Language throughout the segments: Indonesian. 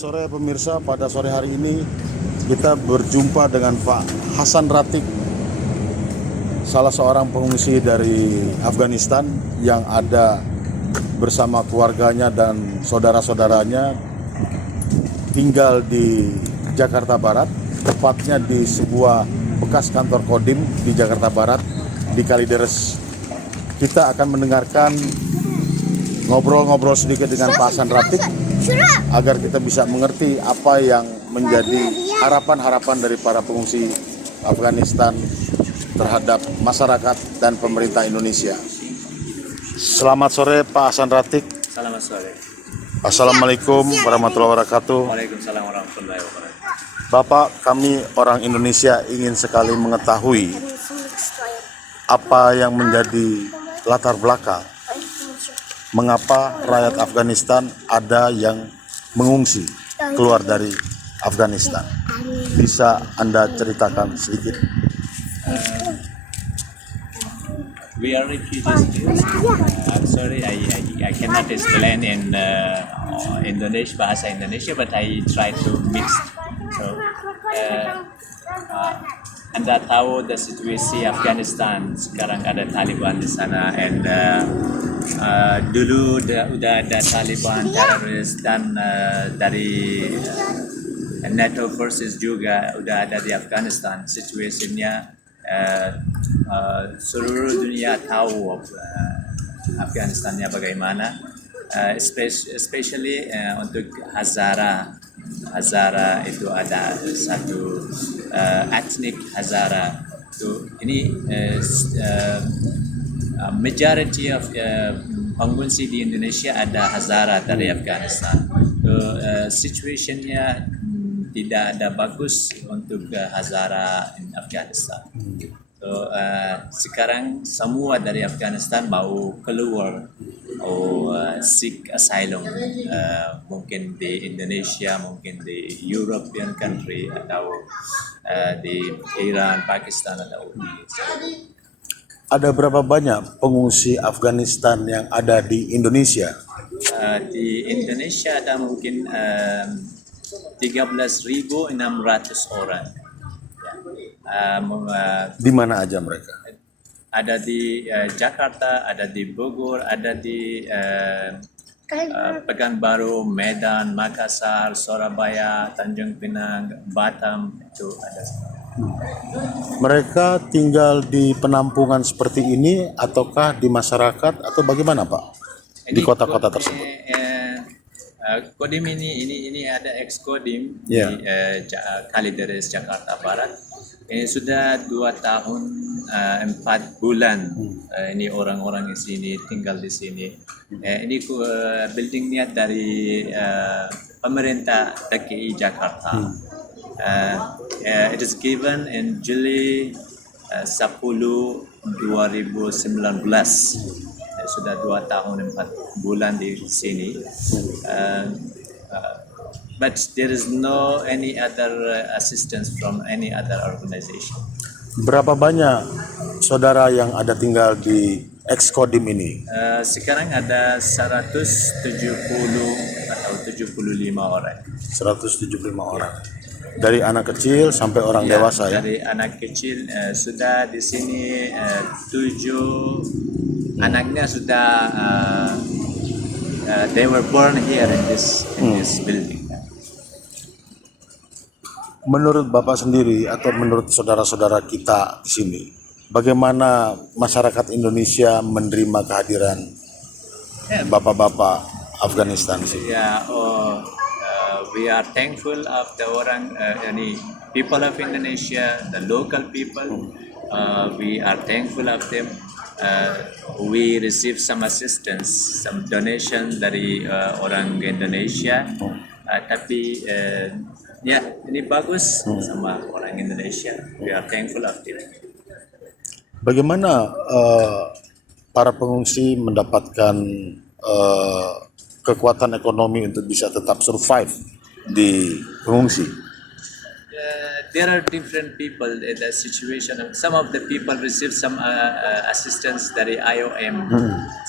sore pemirsa, pada sore hari ini kita berjumpa dengan Pak Hasan Ratik, salah seorang pengungsi dari Afghanistan yang ada bersama keluarganya dan saudara-saudaranya tinggal di Jakarta Barat, tepatnya di sebuah bekas kantor Kodim di Jakarta Barat di Kalideres. Kita akan mendengarkan ngobrol-ngobrol sedikit dengan Pak Hasan Ratik agar kita bisa mengerti apa yang menjadi harapan-harapan dari para pengungsi Afghanistan terhadap masyarakat dan pemerintah Indonesia. Selamat sore Pak Hasan Ratik. Selamat sore. Assalamualaikum warahmatullahi wabarakatuh. Waalaikumsalam warahmatullahi wabarakatuh. Bapak, kami orang Indonesia ingin sekali mengetahui apa yang menjadi latar belakang mengapa rakyat Afghanistan ada yang mengungsi keluar dari Afghanistan. Bisa Anda ceritakan sedikit? We are refugees. I'm sorry, I cannot explain in Indonesia, bahasa Indonesia, but I try to mix. So, Anda tahu the situasi Afghanistan, sekarang ada Taliban di sana, and dulu udah ada Taliban teroris dan dari NATO forces juga udah ada di Afghanistan. Situasinya seluruh dunia tahu Afghanistannya bagaimana, especially untuk Hazara itu ada satu etnik Hazara. So, ini majority of pengungsi di Indonesia ada Hazara dari Afghanistan. So, situationnya tidak ada bagus untuk Hazara in Afghanistan. So, sekarang semua dari Afghanistan mau keluar, seek asylum, mungkin di Indonesia, mungkin di European country, atau di Iran, Pakistan, atau di Ada berapa banyak pengungsi Afghanistan yang ada di Indonesia? Di Indonesia ada mungkin 13.600 orang. Di mana aja mereka? Ada di Jakarta, ada di Bogor, ada di Pekanbaru, Medan, Makassar, Surabaya, Tanjung Pinang, Batam, itu ada. Mereka tinggal di penampungan seperti ini ataukah di masyarakat atau bagaimana Pak? Di kota-kota tersebut? Kodim ini ada ex Kodim Yeah. di Kalideres, Jakarta Barat. Ini sudah 2 tahun 4 bulan ini orang-orang di sini tinggal di sini. Ini buildingnya dari pemerintah DKI Jakarta. It is given in Juli 10 2019. Sudah 2 tahun 4 bulan di sini. But there is no any other assistance from any other organization. Berapa banyak saudara yang ada tinggal di ex-Kodim ini? Sekarang ada 170 atau 75 orang. 175 orang. Dari anak kecil sampai orang dewasa ya? Dari anak kecil sudah di sini 7 anaknya sudah they were born here in this building. Menurut Bapak sendiri atau menurut saudara-saudara kita di sini, bagaimana masyarakat Indonesia menerima kehadiran bapak-bapak Afghanistan sih? We are thankful of the people of Indonesia, the local people. We are thankful of them. We receive some assistance, some donation dari orang Indonesia. Tapi ini bagus sama orang Indonesia. We are thankful of them. Bagaimana para pengungsi mendapatkan kekuatan ekonomi untuk bisa tetap survive di pengungsi? There are different people in the situation. Some of the people receive some assistance dari IOM,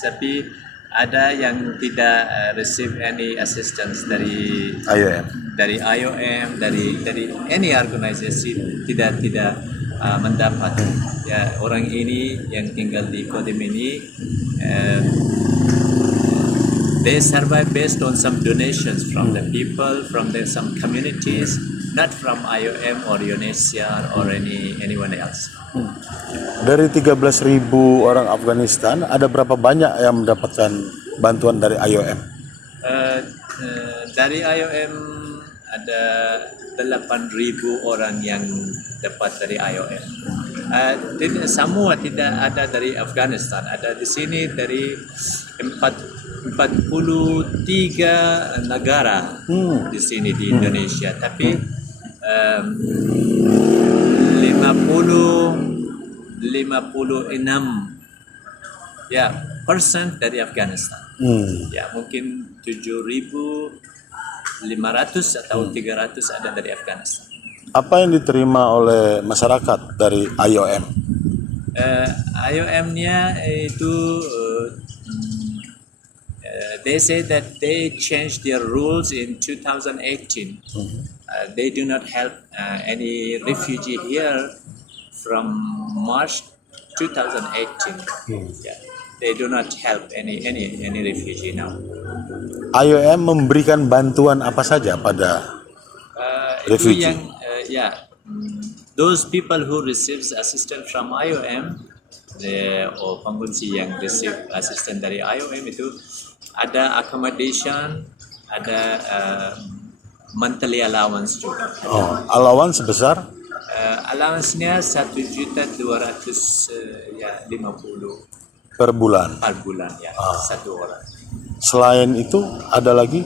tapi ada yang tidak receive any assistance dari IOM. dari IOM, dari any organisasi tidak mendapat. Ya, orang ini yang tinggal di Kodim ini they survive based on some donations from the people, from some communities, not from IOM or UNHCR or anyone else. Dari 13.000 orang Afghanistan, ada berapa banyak yang mendapatkan bantuan dari IOM? Dari IOM ada 8.000 orang yang dapat dari IOM. Semua tidak ada dari Afghanistan. Ada di sini dari 43 negara di sini di Indonesia. Tapi 56 ya persen dari Afghanistan. Ya mungkin 7.500 atau 300 ada dari Afghanistan. Apa yang diterima oleh masyarakat dari IOM? IOM-nya itu they say that they changed their rules in 2018. They do not help any refugee here from March 2018. Yeah. They do not help any refugee now. IOM memberikan bantuan apa saja pada Itu refugee? yang those people who receives assistance from IOM or pengungsi yang receive assistance dari IOM itu ada accommodation, ada monthly allowance juga. Oh, allowance sebesar? Allowance-nya 1.250.000 Per bulan. per bulan ya, satu orang. Selain itu ada lagi?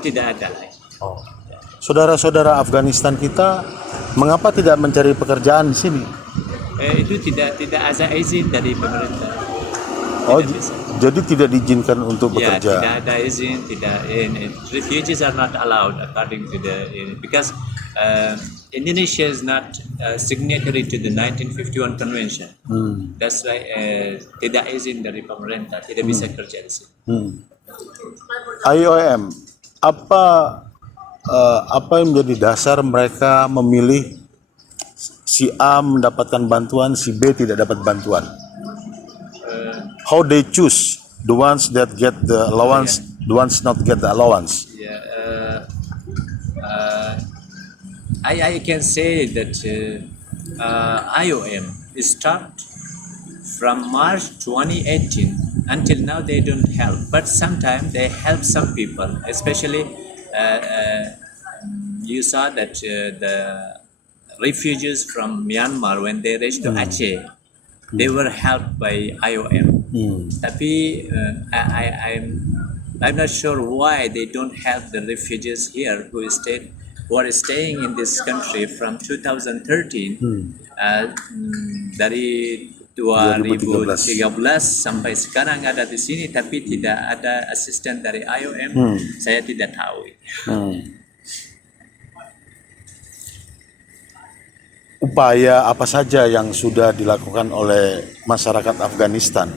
Tidak ada. Oh. Saudara-saudara Afghanistan kita mengapa tidak mencari pekerjaan di sini? Itu tidak ada izin dari pemerintah. Oh, Tidak bisa. jadi tidak diizinkan untuk Ya, bekerja. tidak ada izin, refugees are not allowed according to because Indonesia is not signatory to the 1951 convention. That's why tidak izin dari pemerintah, tidak bisa kerja di sini. IOM, apa yang menjadi dasar mereka memilih si A mendapatkan bantuan, si B tidak dapat bantuan? How they choose the ones that get the allowance, the ones not get the allowance? I can say that IOM start from March 2018 until now they don't help, but sometimes they help some people, especially you saw that the refugees from Myanmar when they reached to Aceh, they were helped by IOM. Tapi I'm not sure why they don't help the refugees here who are staying in this country from 2013 dari 2013 sampai sekarang ada di sini, tapi tidak ada asisten dari IOM. Saya tidak tahu. Upaya apa saja yang sudah dilakukan oleh masyarakat Afghanistan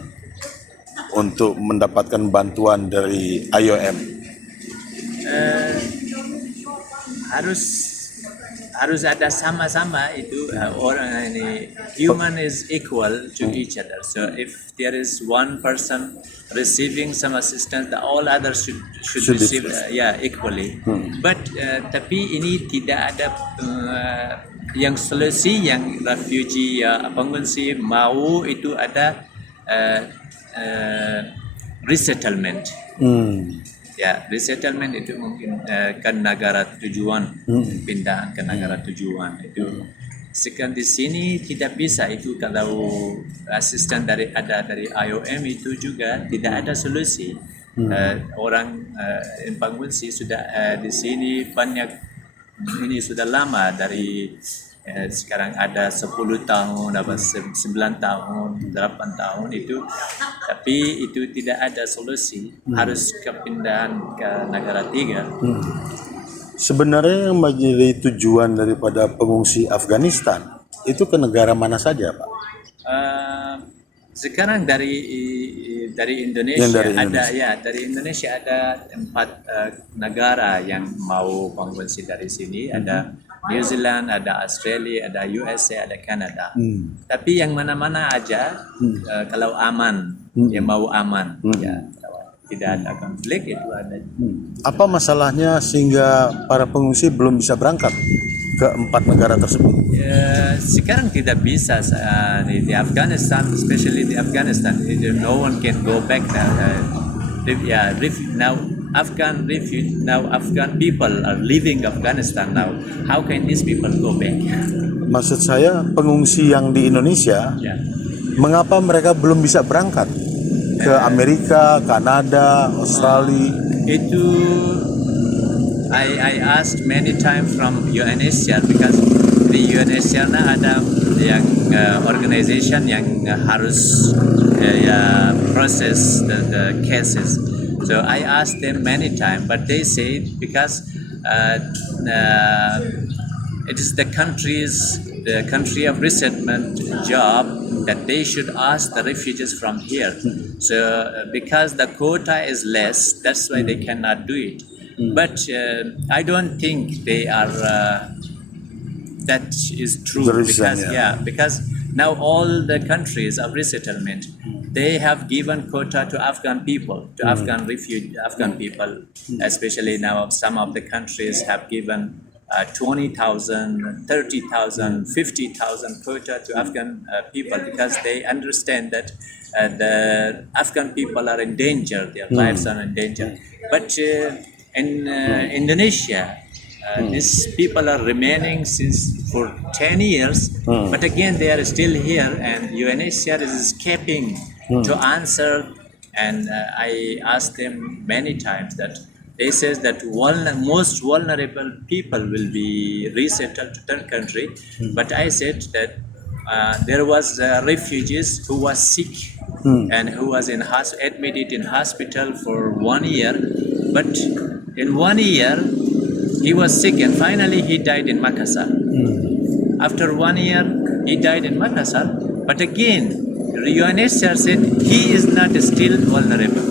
untuk mendapatkan bantuan dari IOM? Harus ada sama-sama itu, orang ini human is equal to each other. So if there is one person receiving some assistance, all others should receive equally. But tapi ini tidak ada yang solusi yang refugee pengungsi mau itu ada resettlement. Ya, resettlement itu mungkin ke negara tujuan, pindah ke negara tujuan itu. Sekarang di sini tidak bisa itu, kalau asisten dari IOM itu juga tidak ada solusi. Orang pengungsi sudah di sini banyak, ini sudah lama, dari sekarang ada 10 tahun, 9 tahun, 8 tahun itu, tapi itu tidak ada solusi, harus kepindahan ke negara 3. Sebenarnya yang menjadi tujuan daripada pengungsi Afghanistan itu ke negara mana saja, Pak? Sekarang dari Indonesia, Yang dari Indonesia. dari Indonesia ada 4 negara yang mau mengungsi dari sini. Ada New Zealand, ada Australia, ada USA, ada Canada. Tapi yang mana-mana aja kalau aman, yang mau aman, ya kalau tidak ada konflik itu ada. Apa masalahnya sehingga para pengungsi belum bisa berangkat ke 4 negara tersebut? Sekarang tidak bisa di Afghanistan, especially di Afghanistan, no one can go back there. Now Afghan people are leaving Afghanistan now. How can these people go back? Maksud saya pengungsi yang di Indonesia, Yeah. mengapa mereka belum bisa berangkat ke Amerika, Kanada, Australia? Itu I asked many times from UNHCR because di UNHCR ada yang organization yang harus process the cases. So I asked them many times, but they say because it is the country of resettlement job that they should ask the refugees from here. So because the quota is less, that's why they cannot do it. But I don't think they are. That is true The reason, because because now all the countries of resettlement they have given quota to Afghan people, to Afghan people, especially now some of the countries have given 20,000, 30,000, 50,000 quota to Afghan people because they understand that the Afghan people are in danger, their lives are in danger. But in Indonesia, these people are remaining for 10 years, but again they are still here, and UNHCR is escaping to answer. And I asked them many times that they says that most vulnerable people will be resettled to their country, but I said that there was refugees who was sick and who was admitted in hospital for 1 year, but in 1 year he was sick and finally he died in Makassar. After 1 year he died in Makassar, but again UNHCR said he is not still vulnerable.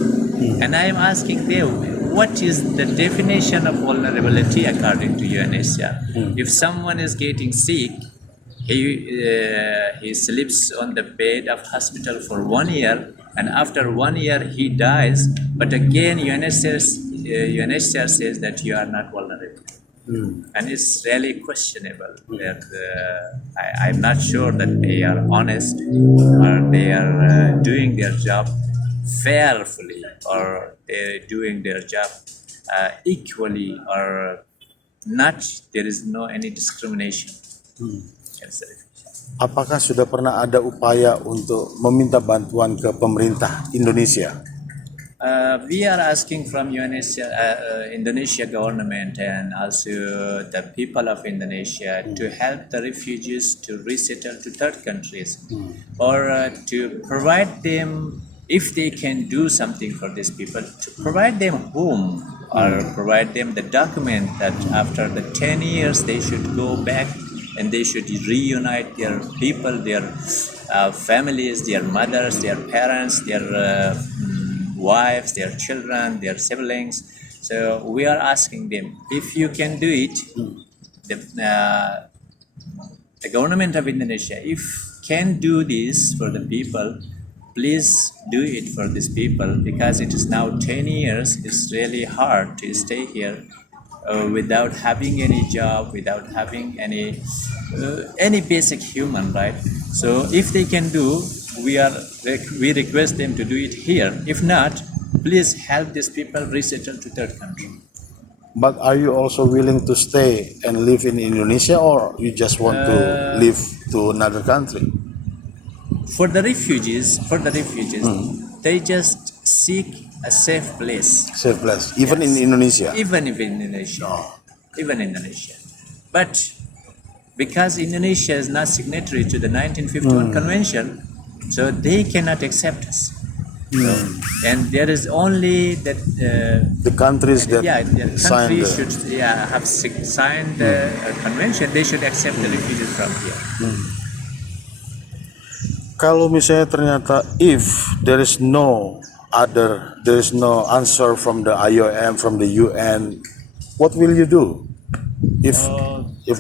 And I am asking them, what is the definition of vulnerability according to UNHCR? If someone is getting sick, he sleeps on the bed of hospital for 1 year, and after 1 year he dies, but again UNHCR says that you are not vulnerable. And it's really questionable that I'm not sure that they are honest or they are doing their job fairly or they're doing their job equally or not. There is no any discrimination. Apakah sudah pernah ada upaya untuk meminta bantuan ke pemerintah Indonesia? We are asking from Indonesia government and also the people of Indonesia to help the refugees to resettle to third countries or to provide them, if they can do something for these people, to provide them home or provide them the document that after the 10 years they should go back and they should reunite their people, their families, their mothers, their parents, their wives, their children, their siblings. So we are asking them, if you can do it, the government of Indonesia, if can do this for the people, please do it for these people, because it is now 10 years. It's really hard to stay here without having any job, without having any basic human right. So if they can do, we request them to do it here. If not, please help these people resettle to third country. But are you also willing to stay and live in Indonesia, or you just want to live to another country? For the refugees, they just seek a safe place. Safe place, even in Indonesia. Even in Indonesia. But because Indonesia is not signatory to the 1951 convention, so they cannot accept us. And there is only that The countries that the signed country the, should have signed the convention. They should accept the refugees from here. Kalau misalnya ternyata if there is no answer from the IOM, from the UN, what will you do? If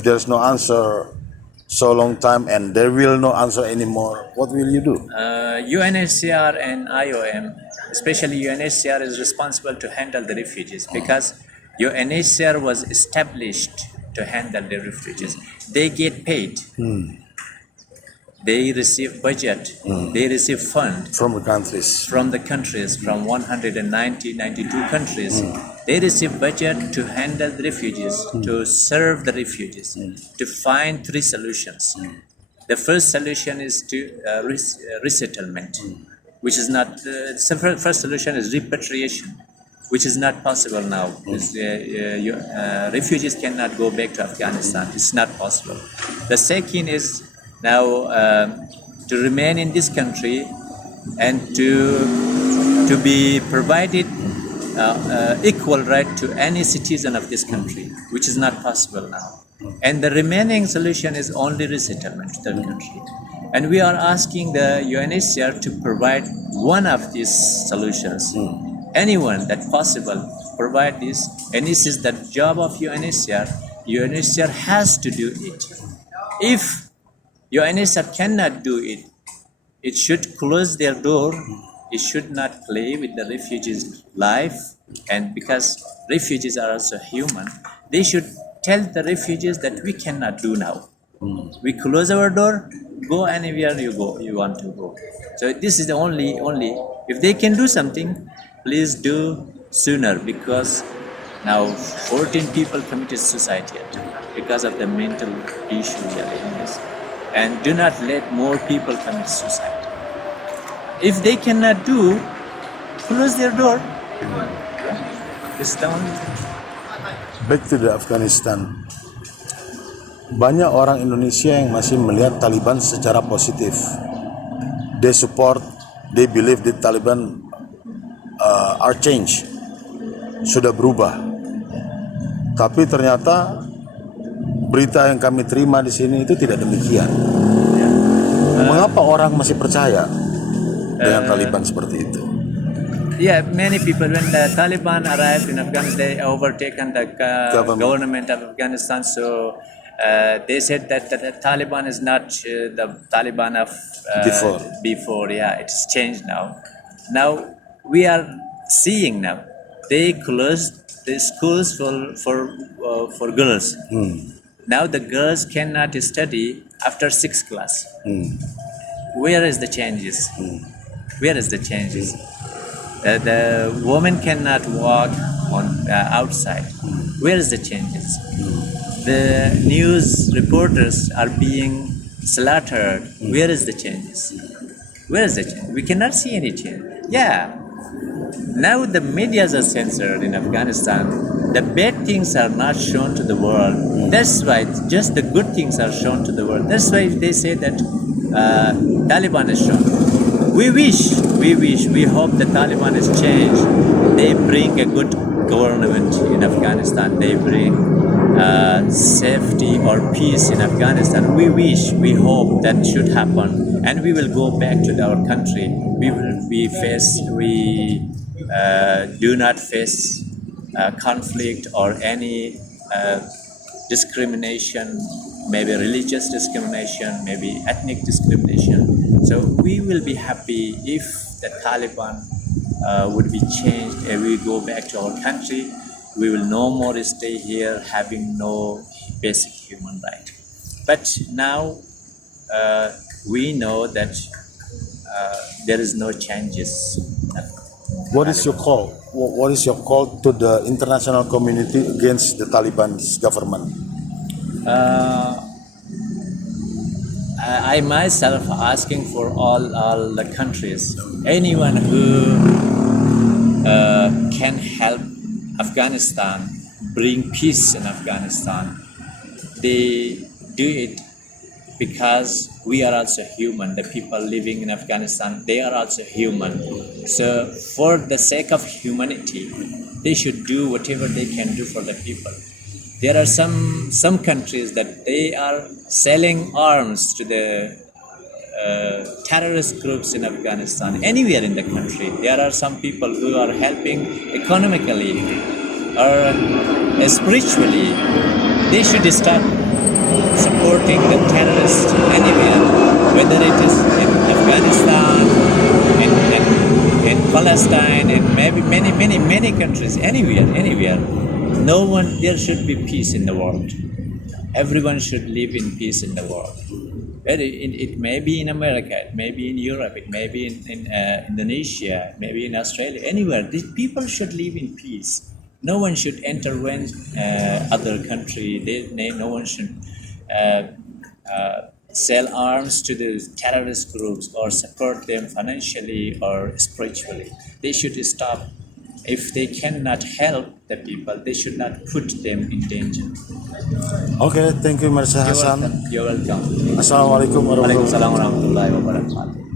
there's no answer so long time and there will no answer anymore, what will you do? UNHCR and IOM, especially UNHCR, is responsible to handle the refugees because UNHCR was established to handle the refugees. They get paid. They receive budget. They receive fund From the countries. from the countries, from 92 countries. They receive budget to handle the refugees, to serve the refugees, to find three solutions. The first solution is to resettlement, which is not, the first solution is repatriation, which is not possible now. Refugees cannot go back to Afghanistan. It's not possible. The second is now to remain in this country and to be provided equal right to any citizen of this country, which is not possible now. And the remaining solution is only resettlement to the country. And we are asking the UNHCR to provide one of these solutions. Anyone that possible, provide this. And this is the job of UNHCR. UNHCR has to do it. If UNHCR cannot do it, it should close their door. It should not play with the refugees' life. And because refugees are also human, they should tell the refugees that we cannot do now. We close our door, go anywhere you want to go. So this is the only, if they can do something, please do sooner, because now 14 people committed suicide yet because of the mental issue or illness. And do not let more people commit suicide. If they cannot do, close their door. It's the only thing. Back to the Afghanistan. Banyak orang Indonesia yang masih melihat Taliban secara positif. They support, they believe the Taliban are changed, sudah berubah. Tapi ternyata berita yang kami terima di sini itu tidak demikian. Mengapa orang masih percaya dengan Taliban seperti itu? Yeah, many people, when the Taliban arrived in Afghanistan, they overtaken the government of Afghanistan. So they said that the Taliban is not the Taliban of before. Yeah, it's changed now. Now we are seeing now they closed the schools for girls. Now the girls cannot study after 6th class. Where is the changes? Where is the changes? The woman cannot walk on outside. Where is the changes? The news reporters are being slaughtered. Where is the changes? Where is the change? We cannot see any change. Yeah. Now the medias are censored in Afghanistan. The bad things are not shown to the world. That's why just the good things are shown to the world. That's why they say that Taliban is shown. We hope the Taliban is changed. They bring a good government in Afghanistan. They bring safety or peace in Afghanistan. We hope that should happen, and we will go back to our country. We do not face conflict or any discrimination, maybe religious discrimination, maybe ethnic discrimination. So we will be happy if the Taliban would be changed and we go back to our country. We will no more stay here having no basic human right. But now we know that there is no changes. What is your call? What is your call to the international community against the Taliban's government? I myself asking for all the countries, anyone who can help Afghanistan, bring peace in Afghanistan, they do it because we are also human. The people living in Afghanistan, they are also human. So for the sake of humanity, they should do whatever they can do for the people. There are some countries that they are selling arms to the terrorist groups in Afghanistan, anywhere in the country. There are some people who are helping economically or spiritually. They should start supporting the terrorists anywhere, whether it is in Afghanistan, in Palestine, in maybe many countries, anywhere. No one, there should be peace in the world. Everyone should live in peace in the world. It may be in America, it may be in Europe, it may be in Indonesia, maybe in Australia, anywhere. These people should live in peace. No one should intervene other country. No one should sell arms to the terrorist groups or support them financially or spiritually. They should stop. If they cannot help the people, they should not put them in danger. Oke, thank you Marsa Hasan. You're welcome. Assalamualaikum warahmatullahi wabarakatuh. Waalaikumsalam warahmatullahi wabarakatuh.